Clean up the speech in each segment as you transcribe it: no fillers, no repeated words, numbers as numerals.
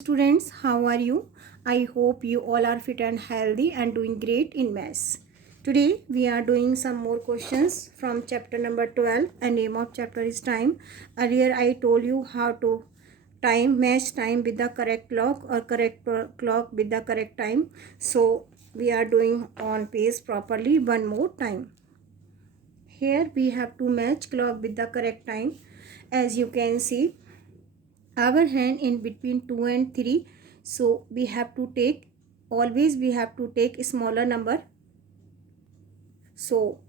Students, how are you? I hope you all are fit and healthy and doing great in maths. Today we are doing some more questions from chapter number 12 and name of chapter is time. Earlier I told you how to match time with the correct clock or correct clock with the correct time. So we are doing on pace properly one more time. Here we have to match clock with the correct time. As you can see, our hand in between 2 and 3, so we have to take, always we have to take a smaller number. So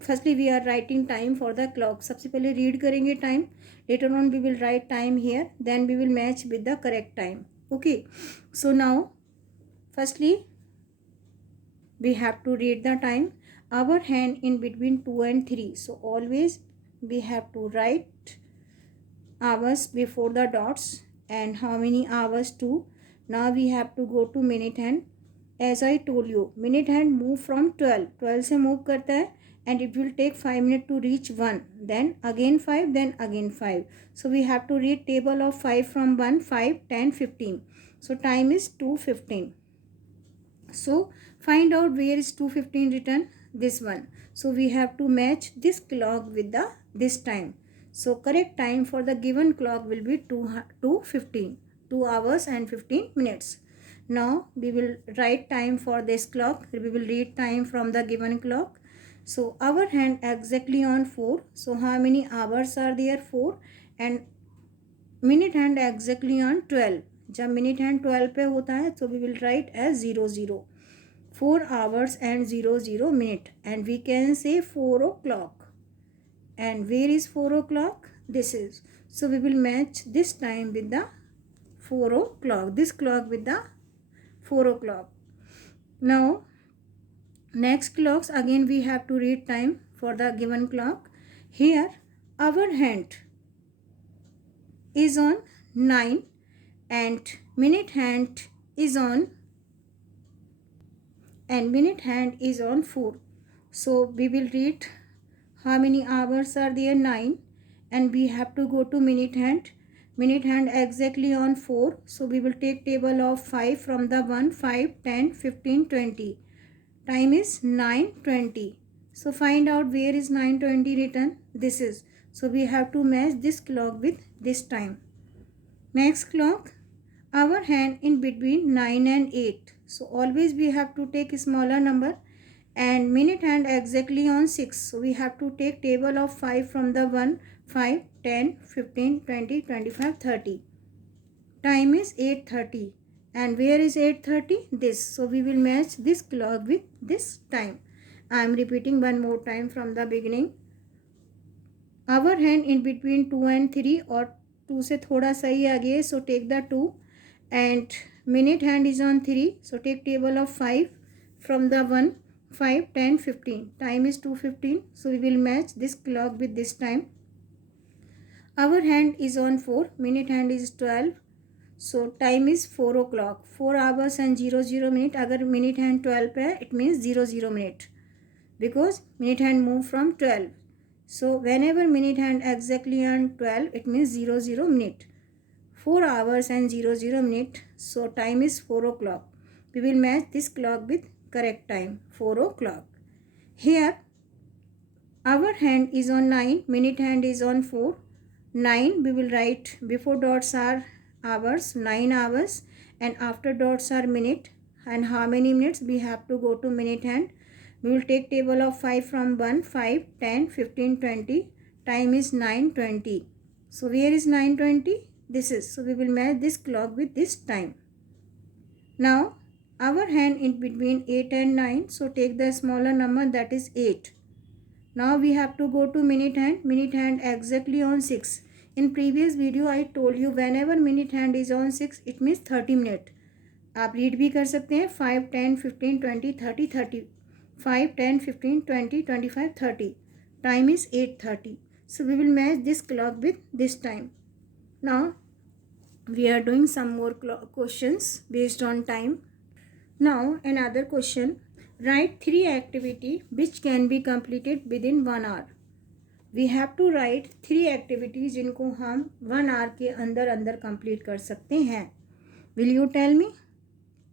firstly we are writing time for the clock. सबसे पहले read करेंगे time, later on we will write time here, then we will match with the correct time. Okay, so now firstly we have to read the time. Our hand in between 2 and 3, so always we have to write hours before the dots and how many hours to. Now we have to go to minute hand. As I told you, minute hand move from 12 से move करता है and it will take 5 minutes to reach 1, then again 5, then again 5. So we have to read table of 5 from 1, 5, 10, 15. So time is 2:15. So find out where is 2:15 written, this one. So we have to match this clock with this time. So correct time for the given clock will be 2:15, 2 hours and 15 minutes. Now we will write time for this clock. We will read time from the given clock. So our hand exactly on 4. So how many hours are there? 4. And minute hand exactly on 12. जब minute hand 12 पे होता है, so we will write as 00. 4 hours and 00 minute, and we can say 4 o'clock. And where is 4 o'clock? This is. So we will match this time with the 4 o'clock. This clock with the 4 o'clock. Now next clocks, again we have to read time for the given clock. Here our hand is on 9 and minute hand is on 4. So we will read how many hours are there, 9, and we have to go to minute hand. Minute hand exactly on 4. So we will take table of 5 from the 1, 5, 10, 15, 20. Time is 9:20. So find out where is 9:20 written. This is. So we have to match this clock with this time. Next clock, our hand in between 9 and 8. So always we have to take a smaller number, and minute hand exactly on 6. So we have to take table of 5 from the 1, 5, 10, 15, 20, 25, 30. Time is 8:30. And where is 8:30? This. So we will match this clock with this time. I am repeating one more time from the beginning. Our hand in between 2 and 3, or 2 से थोड़ा सा ही आगे, so take the 2. And minute hand is on 3, so take table of 5 from the 1, 5, 10, 15. Time is 2:15. So we will match this clock with this time. Our hand is on 4, minute hand is 12. So time is 4 o'clock. 4 hours and 00 minute. अगर minute hand 12 पे है, it means 00 minute, because minute hand move from 12. So whenever minute hand exactly on 12, it means 00 minute. 4 hours and 00 minute. So time is 4 o'clock. We will match this clock with correct time, 4 o'clock. Here our hand is on 9, minute hand is on 4. 9 we will write before dots are hours, 9 hours, and after dots are minute. And how many minutes? We have to go to minute hand. We will take table of 5 from 1, 5, 10, 15, 20. Time is 9:20. So where is 9:20? This is. So we will match this clock with this time. Now our hand in between 8 and 9. So take the smaller number, that is 8. Now we have to go to minute hand. Minute hand exactly on 6. In previous video I told you whenever minute hand is on 6, it means 30 minute. आप read भी कर सकते हैं 5, 10, 15, 20, 30, 30. 5, 10, 15, 20, 25, 30. Time is 8:30. So we will match this clock with this time. Now we are doing some more questions based on time. Now another question. Write 3 activity which can be completed within 1 hour. We have to write 3 activities जिनको हम 1 our के अंदर अंदर complete कर सकते हैं. Will you tell me?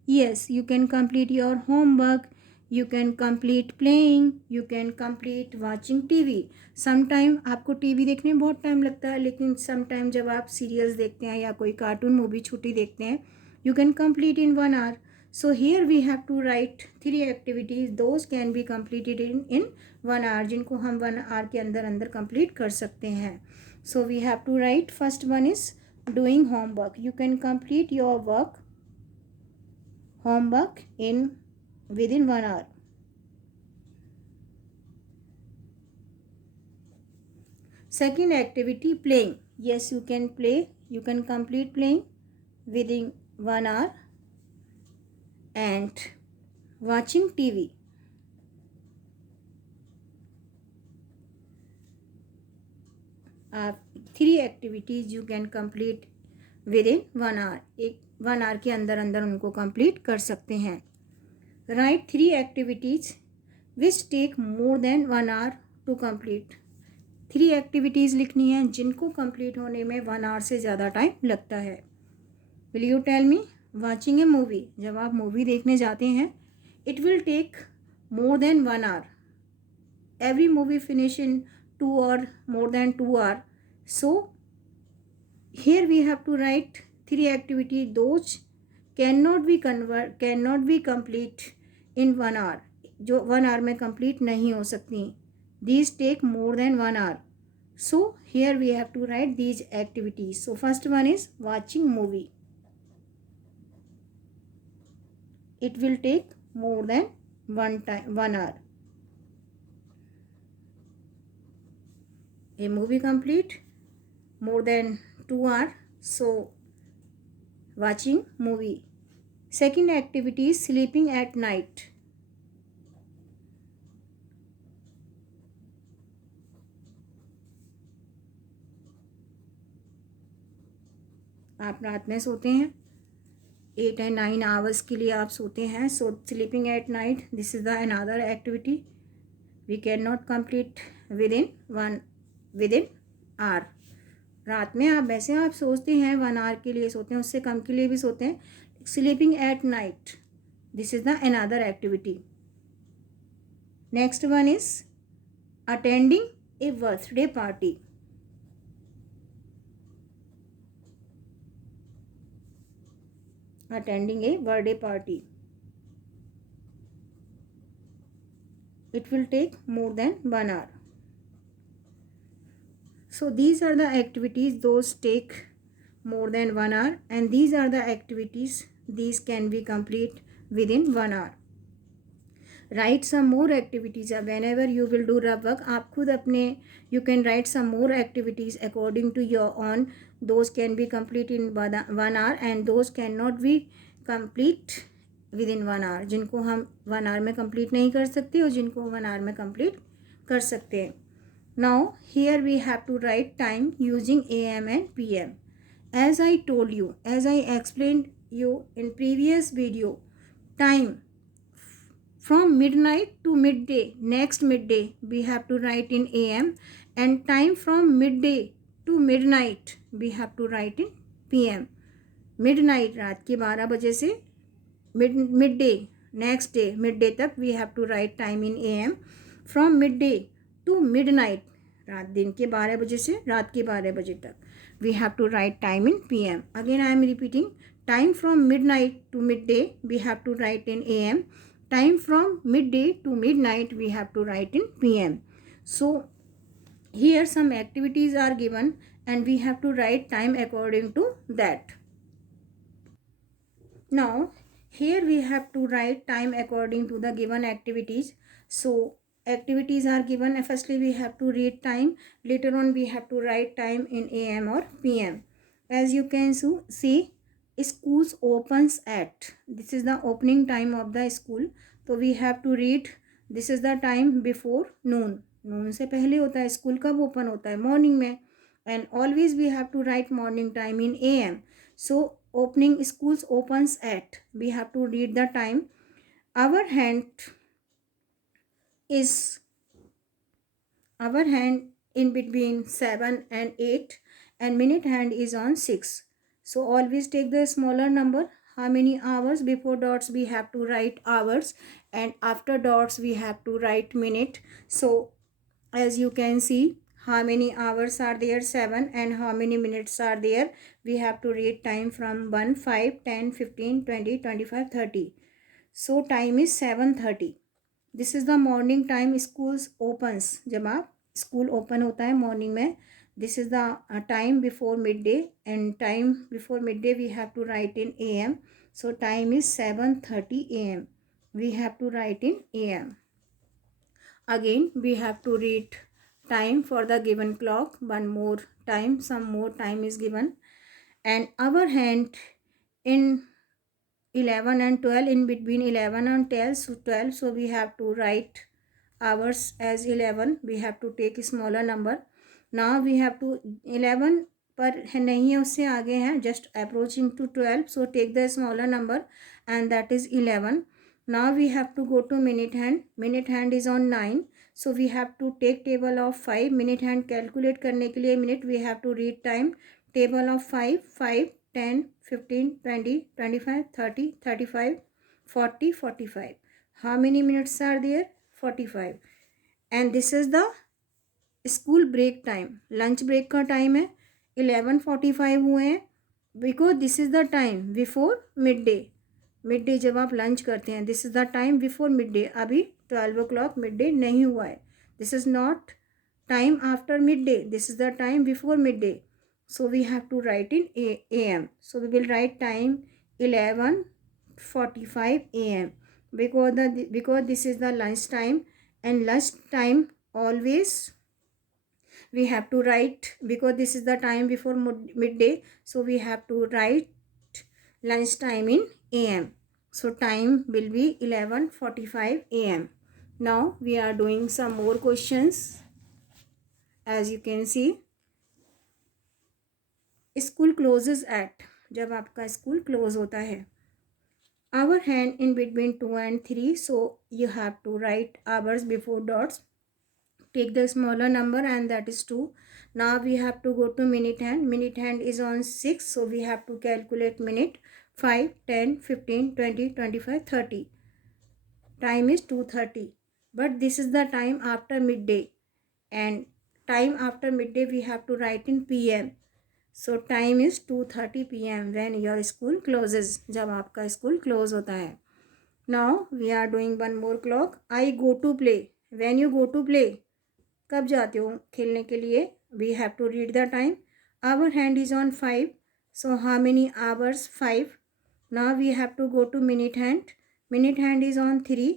Yes, you can complete your homework, you can complete playing, you can complete watching TV. Sometime आपको TV देखने में बहुत टाइम लगता है, लेकिन sometime जब आप सीरियल्स देखते हैं या कोई कार्टून मूवी छोटी देखते हैं, you can complete in 1 hour. So here we have to write 3 activities. Those can be completed in 1 hour, जिनको हम 1 hour के अंदर अंदर complete कर सकते हैं. So we have to write, first one is doing homework. You can complete your homework in within 1 hour. Second activity, playing. Yes, you can play, you can complete playing within 1 hour. And watching TV, are 3 activities you can complete within 1 hour. एक 1 hour के अंदर अंदर उनको complete कर सकते हैं. Write 3 activities which take more than 1 hour to complete. 3 activities लिखनी है जिनको complete होने में 1 hour से ज़्यादा टाइम लगता है. Will you tell me? Watching a movie, जब आप मूवी देखने जाते हैं, it will take more than 1 hour. Every movie finish in 2 or more than 2 hour. So here we have to write 3 activities. Those cannot be complete in 1 hour, जो 1 hour में complete नहीं हो सकती. These take more than 1 hour. So here we have to write these activities. So first one is watching movie. It will take more than 1 hour. A movie complete more than 2 hours. So watching movie. Second activity is sleeping at night. आप रात में सोते हैं, 8 and 9 hours के लिए आप सोते हैं. So sleeping at night, this is the another activity we cannot complete within hour. रात में आप वैसे आप सोचते हैं 1 hour के लिए सोते हैं, उससे कम के लिए भी सोते हैं. Sleeping at night, this is the another activity. Next one is attending a birthday party. Attending a birthday party, it will take more than 1 hour. So these are the activities, those take more than 1 hour, and these are the activities, these can be complete within 1 hour. Write some more activities. Whenever you will do rough work, आप खुद अपने you can write some more activities according to your own. Those can be complete in 1 hour and those cannot be complete within 1 hour. जिनको हम 1 hour में complete नहीं कर सकते और जिनको 1 hour में complete कर सकते हैं. Now here we have to write time using AM and PM. As I told you, as I explained you in previous video, time from midnight to midday, next midday we have to write in AM, and time from midday to midnight we have to write in PM. Midnight रात के 12 बजे से midday next day midday तक we have to write time in AM. From midday to midnight, रात दिन के 12 बजे से रात के 12 बजे तक we have to write time in PM. Again I am repeating, time from midnight to midday we have to write in AM. Time from midday to midnight we have to write in PM. So here some activities are given and we have to write time according to that. Now here we have to write time according to the given activities. So activities are given. Firstly we have to read time, later on we have to write time in AM or PM. As you can see, schools opens at, this is the opening time of the school. तो we have to read, this is the time before noon. noon से पहले होता है. School कब open होता है? Morning में. and always we have to write morning time in AM. So opening schools opens at, we have to read the time. Our hand is in between 7 and 8, and minute hand is on 6. So always take the smaller number. How many hours? Before dots we have to write hours, and after dots we have to write minute. So as you can see, how many hours are there? 7. And how many minutes are there? We have to read time from 1, 5, 10, 15, 20, 25, 30. So time is 7:30. This is the morning time schools opens, जब आप school open होता है morning में. This is the time before mid day, and time before mid day we have to write in AM. So time is 7:30 AM. We have to write in AM. Again we have to read time for the given clock. One more time, some more time is given, and our hand in 11 and 12, in between 11 and 12, so we have to write hours as 11. We have to take a smaller number. Now we have to 11 पर है नहीं है, उससे आगे हैं, just approaching to 12, so take the smaller number and that is 11. Now we have to go to minute hand. Minute hand is on 9, so we have to take table of 5. Minute hand calculate करने के लिए minute we have to read time. Table of 5, 5, 10, 15, 20, 25, 30, 35, 40, 45. How many minutes are there? 45. And this is the school break time. Lunch break का time है 11:45 हुए हैं, because this is the time before midday. midday जब आप lunch करते हैं, this is the time before midday. अभी 12 o'clock midday नहीं हुआ है. This is not time after midday. This is the time before midday. So we have to write in AM. So we will write time 11:45 AM, because this is the lunch time, and lunch time always we have to write, because this is the time before midday, so we have to write lunch time in AM. So time will be 11:45 AM. Now we are doing some more questions. As you can see, school closes at, जब आपका school close होता है. Hour hand in between 2 and 3, so you have to write hours before dots. Take the smaller number and that is 2. Now we have to go to minute hand. Minute hand is on 6, so we have to calculate minute. 5, 10, 15, 20, 25, 30. Time is 2:30, but this is the time after midday, and time after midday we have to write in PM. So time is 2:30 PM when your school closes, जब आपका school close होता है. Now we are doing one more clock. I go to play. When you go to play, कब जाते हो खेलने के लिए? We have to read the time. Our hand is on 5. So how many hours? 5. Now we have to go to minute hand. Minute hand is on 3.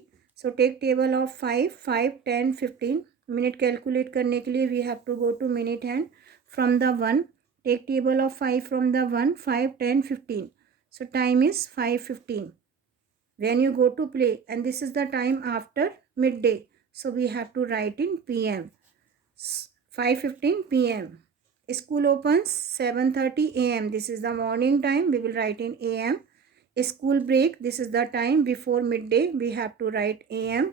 So take table of 5, 5, 10, 15. Minute calculate करने के लिए we have to go to minute hand from the 1. Take table of 5 from the 1, 5, 10, 15. So time is 5:15 when you go to play, and this is the time after midday. So we have to write in PM. 5:15 PM. School opens 7:30 AM. This is the morning time. We will write in AM. School break. This is the time before midday. We have to write AM.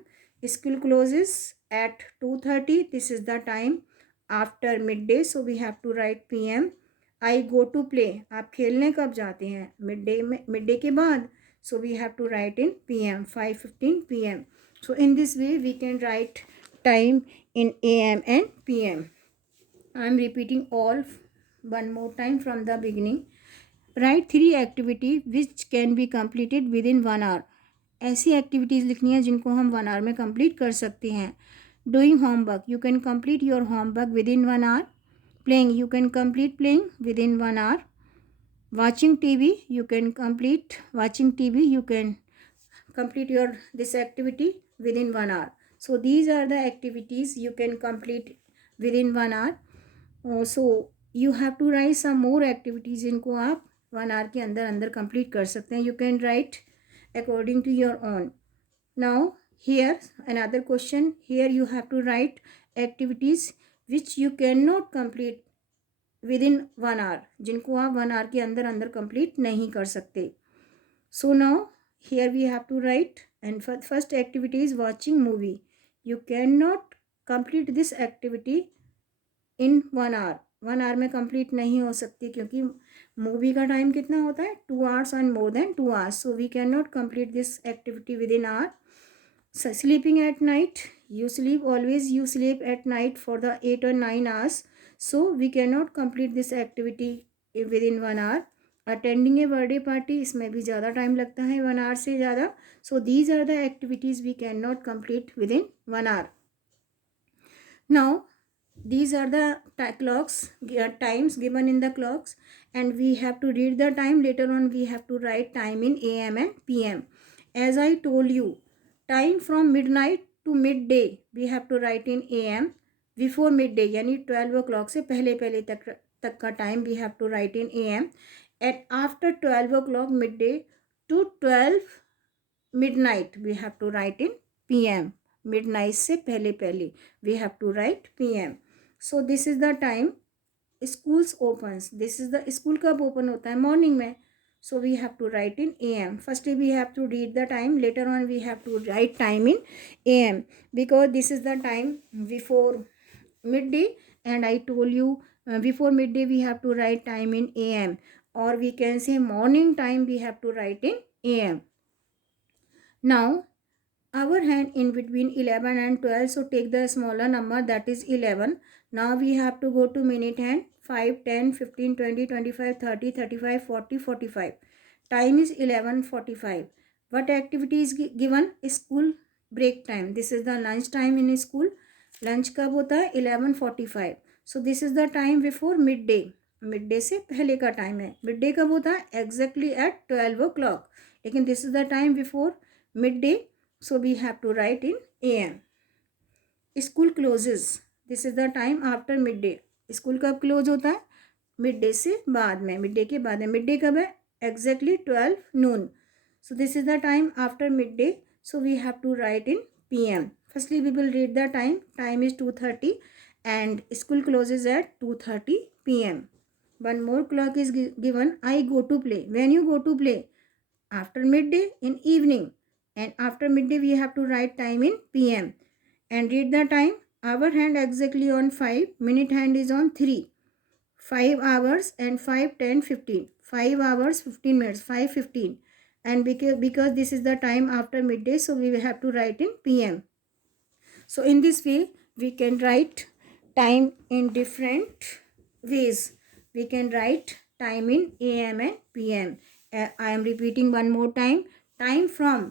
School closes at 2:30. This is the time after mid day, so we have to write PM. I go to play, आप खेलने कब जाते हैं? Mid day में, mid day के बाद, so we have to write in PM. 5:15 PM. So in this way we can write time in AM and PM. I am repeating all one more time from the beginning. Write 3 activity which can be completed within 1 hour. ऐसी activities लिखनी है जिनको हम 1 hour में complete कर सकते हैं. Doing homework, you can complete your homework within 1 hour. Playing, you can complete playing within 1 hour. Watching TV, you can complete watching TV. You can complete your this activity within 1 hour. So these are the activities you can complete within 1 hour. So you have to write some more activities जिनको आप 1 hour के अंदर अंदर complete कर सकते हैं. You can write according to your own. Now here another question. Here you have to write activities which you cannot complete within 1 hour, जिनको आप 1 hour के अंदर अंदर complete नहीं कर सकते. So now here we have to write, and first activity is watching movie. You cannot complete this activity in 1 hour. 1 hour में complete नहीं हो सकती क्योंकि मूवी का टाइम कितना होता है 2 hours and more than 2 hours. So we cannot complete this activity within hour. So sleeping at night, you sleep always, you sleep at night for the 8 or 9 hours. So we cannot complete this activity within 1 hour. Attending a birthday party, इसमें भी ज़्यादा time लगता है 1 hour से ज़्यादा. So these are the activities we cannot complete within 1 hour. Now these are the clocks times given in the clocks, and we have to read the time. Later on we have to write time in am and pm. As I told you, time from midnight to midday we have to write in am. Before midday यानी 12 o'clock से पहले पहले तक का time we have to write in am. And after 12 o'clock midday to 12 midnight we have to write in pm. midnight से पहले पहले we have to write pm. So this is the time schools opens. This is the school कब open होता है morning में. So we have to write in am. Firstly we have to read the time. Later on we have to write time in am, because this is the time before midday, and I told you before midday we have to write time in am, or we can say morning time we have to write in am. Now our hand in between 11 and 12, so take the smaller number, that is 11. Now we have to go to minute hand. 5, 10, 15, 20, 25, 30, 35, 40, 45. Time is 11:45. What activity is given? School break time. This is the lunch time in school. Lunch कब होता है 11:45. So this is the time before midday. midday से पहले का time है. midday कब होता है? Exactly at 12 o'clock. लेकिन this is the time before midday. So we have to write in am. School closes. This is the time after midday. School कब close होता है? midday से बाद में. midday के बाद में. midday कब है? Exactly 12 noon. So this is the time after midday. So we have to write in pm. Firstly we will read the time. Time is 2:30 and school closes at 2:30 pm. One more clock is given. I go to play. When you go to play? After midday, in evening. And after midday we have to write time in pm. And read the time. Hour hand exactly on 5. Minute hand is on 3. 5 hours and 5, 10, 15. 5 hours 15 minutes. 5:15. And because this is the time after midday, so we will have to write in pm. So in this way we can write time in different ways. We can write time in am and pm. I am repeating one more time. Time from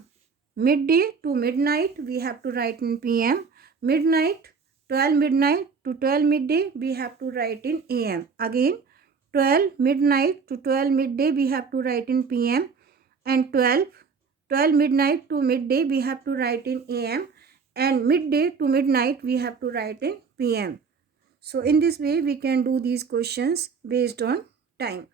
midday to midnight we have to write in pm. Midnight, 12 midnight to 12 midday we have to write in am. Again 12 midnight to 12 midday we have to write in pm. And 12 midnight to midday we have to write in am. And midday to midnight we have to write in pm. So in this way we can do these questions based on time.